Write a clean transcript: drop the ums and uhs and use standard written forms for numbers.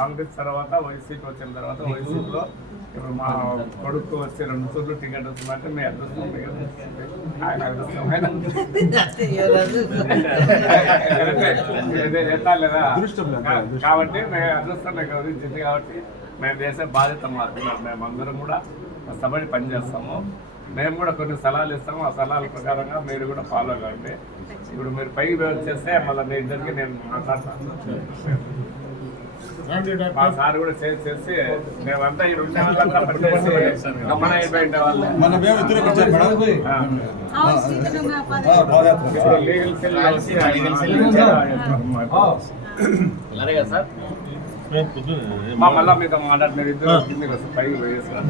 కాంగ్రెస్ తర్వాత వైసీపీ వచ్చిన తర్వాత వైసీపీలో ఇప్పుడు మా కొడుకు వచ్చి 2 తూర్లు టికెట్ వచ్చిందంటే మీ అదృష్టం ఆయన అదృష్టం చేస్తా లేదా కాబట్టి మేము అదృష్టం కలిగించింది కాబట్టి మేము చేసే బాధ్యత మాకున్నారు. మేము అందరం కూడా కష్టపడి పనిచేస్తాము. మేము కూడా కొన్ని సలహాలు ఇస్తాము. ఆ సలహాల ప్రకారంగా మీరు కూడా ఫాలో కాండి. ఇప్పుడు మీరు పైకి వచ్చేస్తే మళ్ళీ మీ ఇద్దరికి నేను మాట్లాడతాను. మా సార్ కూడా చేసి మేమంతా ఈ 2 నెలలంతా పనిచేసి గమన అయిపోయిండే వాళ్ళు లీగల్ సెల్ సార్ మళ్ళీ మీతో మాట్లాడినారు. ఇద్దరు పైకి పోయేస్తారు.